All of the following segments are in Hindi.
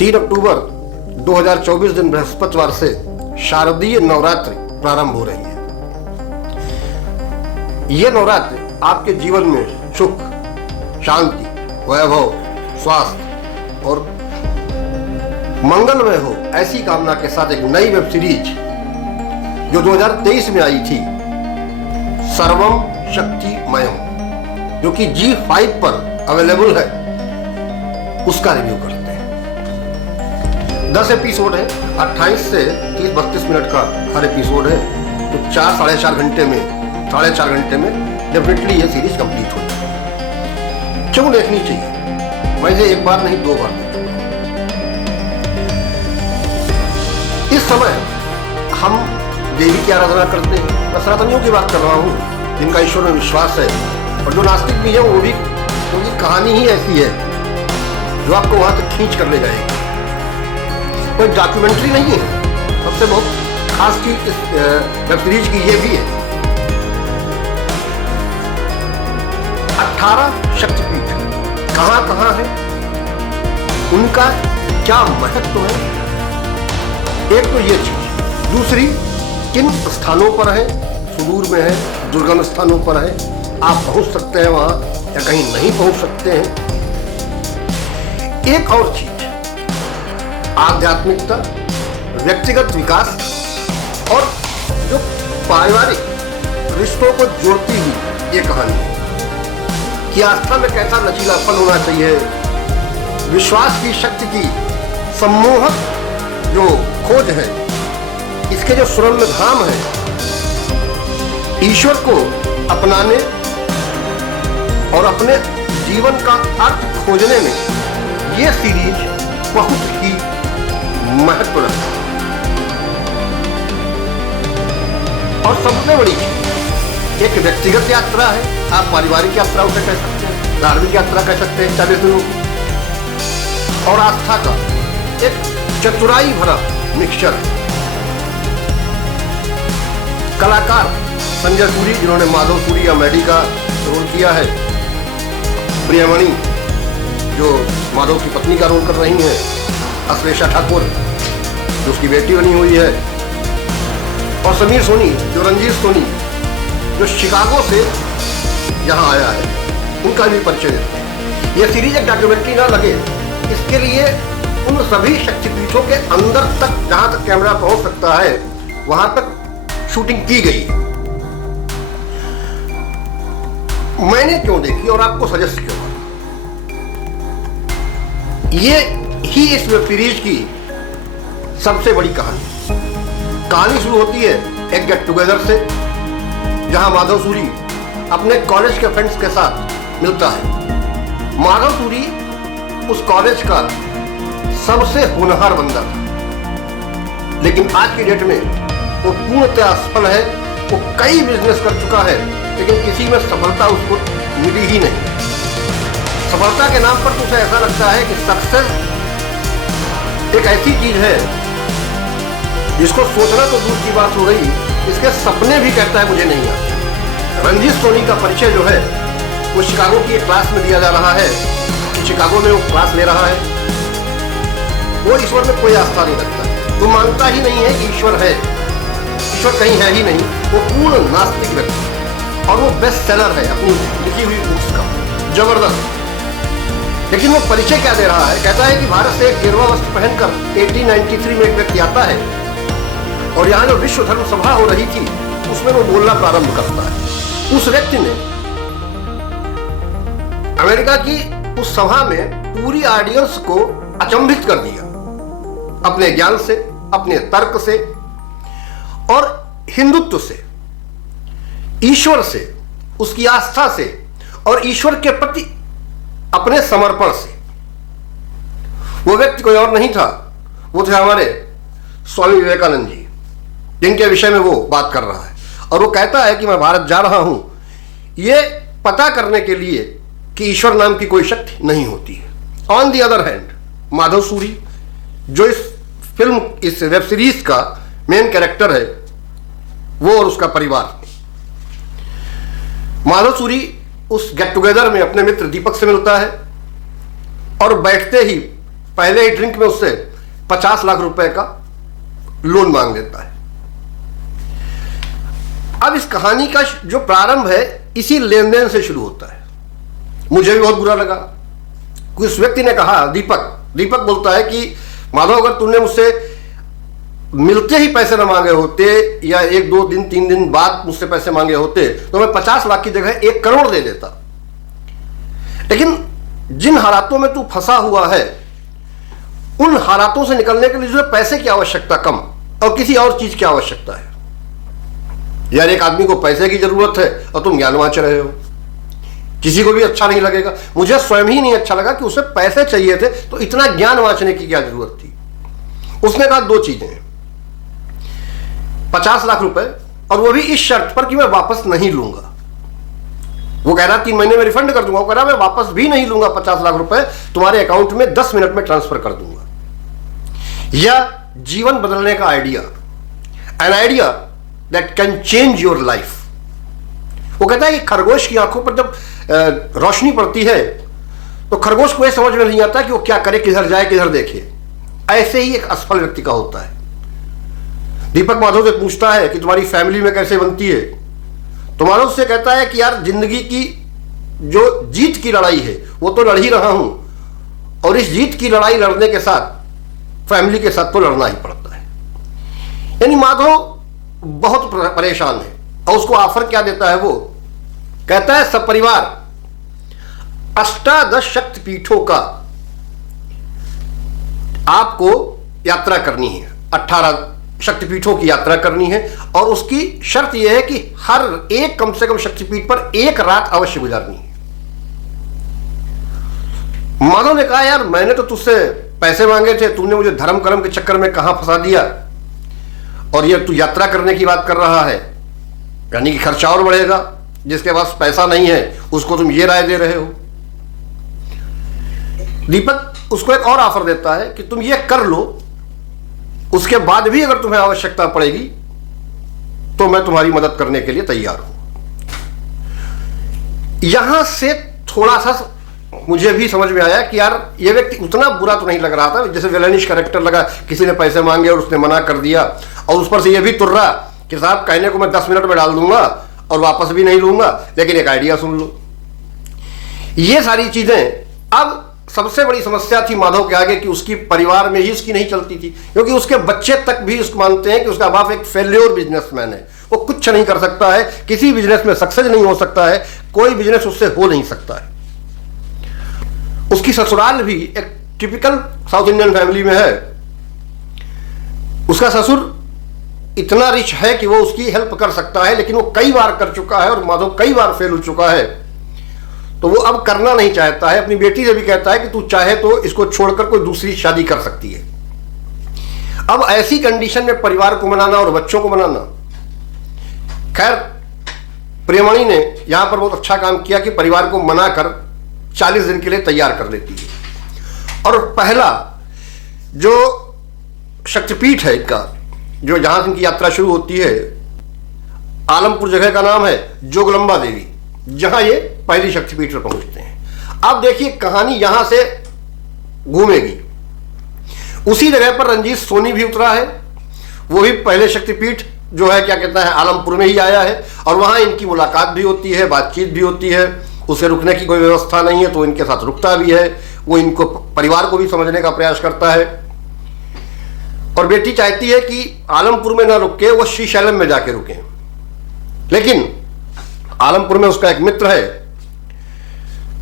3 अक्टूबर 2024 दिन बृहस्पतिवार से शारदीय नवरात्रि प्रारंभ हो रही है। यह नवरात्रि आपके जीवन में सुख, शांति, वैभव, स्वास्थ्य और मंगलमय हो, ऐसी कामना के साथ एक नई वेब सीरीज जो 2023 में आई थी, सर्वम शक्तिमयम, जो कि G5 पर अवेलेबल है, उसका रिव्यू करते हैं। 10 एपिसोड है, 28 से 30-32 मिनट का हर एपिसोड है, तो 4-4.5 घंटे में डेफिनेटली ये सीरीज कंप्लीट हो जाए। क्यों देखनी चाहिए? वैसे एक बार नहीं, 2 बार देख चुका हूं। इस समय हम देवी की आराधना करते हैं। मैं सनातनियों की बात कर रहा हूँ, जिनका ईश्वर में विश्वास है, और जो नास्तिक भी है वो भी, क्योंकि कहानी ही ऐसी है जो आपको वहां तक खींच कर ले जाएगी। कोई डॉक्यूमेंट्री नहीं है। सबसे बहुत खास चीज इस वेब सीरीज की ये भी है, 18 शक्तिपीठ कहाँ कहाँ है, उनका क्या महत्व है, एक तो ये चीज। दूसरी, किन स्थानों पर है, सुदूर में है, दुर्गम स्थानों पर है, आप पहुंच सकते हैं वहां या कहीं नहीं पहुंच सकते हैं। एक और चीज, आध्यात्मिकता, व्यक्तिगत विकास और जो पारिवारिक रिश्तों को जोड़ती हुई ये कहानी है कि आस्था में कैसा लचीलापन होना चाहिए, विश्वास की शक्ति की सम्मोहक जो खोज है, इसके जो सुरम्य धाम है, ईश्वर को अपनाने और अपने जीवन का अर्थ खोजने में ये सीरीज बहुत ही महत्व रखता है। और सबसे बड़ी चीज, एक व्यक्तिगत यात्रा है, आप पारिवारिक यात्रा उसे कह सकते हैं, धार्मिक यात्रा कह सकते हैं 40 दिनों की, और आस्था का एक चतुराई भरा मिक्सचर है। कलाकार संजय सूरी, जिन्होंने माधव सूरी या मैडी का रोल किया है, प्रियमणि जो माधव की पत्नी का रोल कर रही हैं, अश्लेषा ठाकुर जो उसकी बेटी बनी हुई है, और समीर सोनी जो रंजीत सोनी जो शिकागो से यहाँ आया है, उनका भी परिचय देते हैं। यह सीरीज एक डॉक्यूमेंट्री ना लगे, इसके लिए उन सभी शक्तिपीठों के अंदर तक, जहां तक कैमरा पहुंच सकता है, वहां तक शूटिंग की गई है। मैंने क्यों देखी और आपको सजेस्ट क्यों? ये ही इस वेब सीरीज की सबसे बड़ी कहानी शुरू होती है एक गेट टुगेदर से, जहां माधव सूरी अपने कॉलेज के फ्रेंड्स के साथ मिलता है। माधव सूरी उस कॉलेज का सबसे होनहार बंदा था, लेकिन आज की डेट में वो पूर्णतः असफल है। वो कई बिजनेस कर चुका है, लेकिन किसी में सफलता उसको मिली ही नहीं। सफलता के नाम पर तो उसे ऐसा लगता है कि सक्सेस एक ऐसी चीज है जिसको सोचना तो दूर की बात हो गई, इसके सपने भी कहता है मुझे नहीं आते। रंजीत सोनी का परिचय जो है वो शिकागो की एक क्लास में दिया जा रहा है। शिकागो में वो क्लास ले रहा है। वो ईश्वर में कोई आस्था नहीं रखता, वो मानता ही नहीं है कि ईश्वर है, ईश्वर कहीं है ही नहीं। वो पूर्ण नास्तिक व्यक्ति, और वो बेस्ट सेलर है अपनी लिखी हुई बुक्स का, जबरदस्त। लेकिन वो परिचय क्या दे रहा है? कहता है कि भारत से एक गेरुआ वस्त्र पहनकर 1893 में एक व्यक्ति आता है, और यहाँ जो विश्व धर्म सभा हो रही थी उसमें वो बोलना प्रारंभ करता है। उस व्यक्ति ने अमेरिका की उस सभा में पूरी ऑडियंस को अचंभित कर दिया, अपने ज्ञान से, अपने तर्क से, और हिंदुत्व से, ईश्वर से, उसकी आस्था से, और ईश्वर के प्रति अपने समर्पण से। वो व्यक्ति कोई और नहीं था, वो थे हमारे स्वामी विवेकानंद जी, जिनके विषय में वो बात कर रहा है। और वो कहता है कि मैं भारत जा रहा हूं ये पता करने के लिए कि ईश्वर नाम की कोई शक्ति नहीं होती है। On the other hand, Madhav Suri जो इस फिल्म, इस वेब सीरीज का मेन कैरेक्टर है, वो और उसका परिवार। माधव सूरी उस गेट टुगेदर में अपने मित्र दीपक से मिलता है, और बैठते ही पहले ही ड्रिंक में उससे 50 लाख रुपए का लोन मांग लेता है। अब इस कहानी का जो प्रारंभ है इसी लेन देन से शुरू होता है। मुझे भी बहुत बुरा लगा। उस व्यक्ति ने कहा, दीपक बोलता है कि माधव, अगर तुमने मुझसे मिलते ही पैसे न मांगे होते या 1-2 दिन 3 दिन बाद मुझसे पैसे मांगे होते तो मैं 50 लाख की जगह 1 करोड़ दे देता। लेकिन जिन हालातों में तू फंसा हुआ है उन हालातों से निकलने के लिए जो पैसे की आवश्यकता कम और किसी और चीज की आवश्यकता है। यार, एक आदमी को पैसे की जरूरत है और तुम ज्ञान वांच रहे हो। किसी को भी अच्छा नहीं लगेगा। मुझे स्वयं ही नहीं अच्छा लगा कि उसे पैसे चाहिए थे तो इतना ज्ञान वांचने की क्या जरूरत थी। उसने कहा 2 चीजें, 50 लाख रुपए और वो भी इस शर्त पर कि मैं वापस नहीं लूंगा। वो कह रहा 3 महीने में रिफंड कर दूंगा। वो कह रहा मैं वापस भी नहीं लूंगा 50 लाख रुपए, तुम्हारे अकाउंट में 10 मिनट में ट्रांसफर कर दूंगा। यह जीवन बदलने का idea, an idea that can change your life. वो कहता है कि खरगोश की आंखों पर जब रोशनी पड़ती है तो खरगोश को यह समझ में नहीं आता कि वो क्या करे, किधर जाए किधर देखे। ऐसे ही एक असफल व्यक्ति का होता है। दीपक माधव से पूछता है कि तुम्हारी फैमिली में कैसे बनती है। तो माधव से कहता है कि यार, जिंदगी की जो जीत की लड़ाई है वो तो लड़ ही रहा हूं और इस जीत की लड़ाई लड़ने के साथ फैमिली के साथ तो लड़ना ही पड़ता है। यानी माधव बहुत परेशान है और उसको ऑफर क्या देता है, वो कहता है सपरिवार 18 शक्तिपीठों का आपको यात्रा करनी है। 18 शक्तिपीठों की यात्रा करनी है और उसकी शर्त यह है कि हर एक कम से कम शक्तिपीठ पर 1 रात अवश्य गुजारनी है। माधव ने कहा, यार मैंने तो तुझसे पैसे मांगे थे, तूने मुझे धर्म कर्म के चक्कर में कहां फंसा दिया और ये तू यात्रा करने की बात कर रहा है, यानी कि खर्चा और बढ़ेगा। जिसके पास पैसा नहीं है उसको तुम ये राय दे रहे हो। दीपक उसको एक और ऑफर देता है कि तुम ये कर लो, उसके बाद भी अगर तुम्हें आवश्यकता पड़ेगी तो मैं तुम्हारी मदद करने के लिए तैयार हूं। यहां से थोड़ा सा मुझे भी समझ में आया कि यार ये व्यक्ति उतना बुरा तो नहीं लग रहा था जैसे विलेनिश कैरेक्टर लगा। किसी ने पैसे मांगे और उसने मना कर दिया और उस पर से ये भी तुर रहा कि साहब कहने को मैं 10 मिनट में डाल दूंगा और वापस भी नहीं लूंगा, लेकिन एक आइडिया सुन लो। ये सारी चीजें अब सबसे बड़ी समस्या थी माधव के आगे कि उसकी परिवार में ही उसकी नहीं चलती थी, क्योंकि उसके बच्चे तक भी उसको मानते हैं कि उसका बाप एक फेल्योर बिजनेसमैन है। वो कुछ नहीं कर सकता है, किसी बिजनेस में सक्सेस नहीं हो सकता है, कोई बिजनेस उससे हो नहीं सकता है। उसकी ससुराल भी एक टिपिकल साउथ इंडियन फैमिली में है। उसका ससुर इतना रिच है कि वो उसकी हेल्प कर सकता है, लेकिन वो कई बार कर चुका है और माधव कई बार फेल हो चुका है, तो वो अब करना नहीं चाहता है। अपनी बेटी से भी कहता है कि तू चाहे तो इसको छोड़कर कोई दूसरी शादी कर सकती है। अब ऐसी कंडीशन में परिवार को मनाना और बच्चों को मनाना, खैर प्रियमणि ने यहां पर बहुत अच्छा काम किया कि परिवार को मनाकर 40 दिन के लिए तैयार कर देती है। और पहला जो शक्तिपीठ है इनका, जो जहां से इनकी यात्रा शुरू होती है, आलमपुर जगह का नाम है जोगलंबा देवी, जहां ये पहली शक्तिपीठ पर पहुंचते हैं। अब देखिए कहानी यहां से घूमेगी। उसी जगह पर रंजीत सोनी भी उतरा है, वो भी पहले शक्तिपीठ जो है क्या कहता है आलमपुर में ही आया है और वहां इनकी मुलाकात भी होती है, बातचीत भी होती है। उसे रुकने की कोई व्यवस्था नहीं है तो इनके साथ रुकता भी है। वो इनको परिवार को भी समझने का प्रयास करता है और बेटी चाहती है कि आलमपुर में ना रुके, वो श्रीशैलम में जाके रुके। लेकिन आलमपुर में उसका एक मित्र है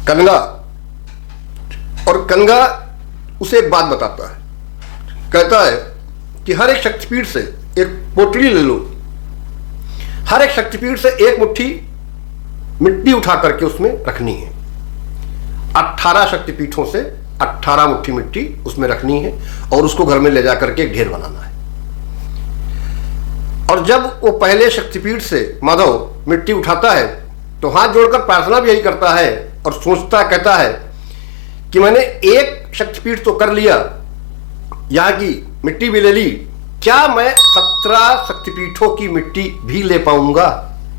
कनगा, और कनगा उसे एक बात बताता है, कहता है कि हर एक शक्तिपीठ से एक पोटली ले लो, हर एक शक्तिपीठ से एक मुट्ठी मिट्टी उठा करके उसमें रखनी है। 18 शक्तिपीठों से 18 मुट्ठी मिट्टी उसमें रखनी है और उसको घर में ले जाकर के ढेर बनाना है। और जब वो पहले शक्तिपीठ से माधव मिट्टी उठाता है तो हाथ जोड़कर प्रार्थना भी यही करता है और सोचता कहता है कि मैंने एक शक्तिपीठ तो कर लिया, यहां की मिट्टी भी ले ली, क्या मैं 17 शक्तिपीठों की मिट्टी भी ले पाऊंगा?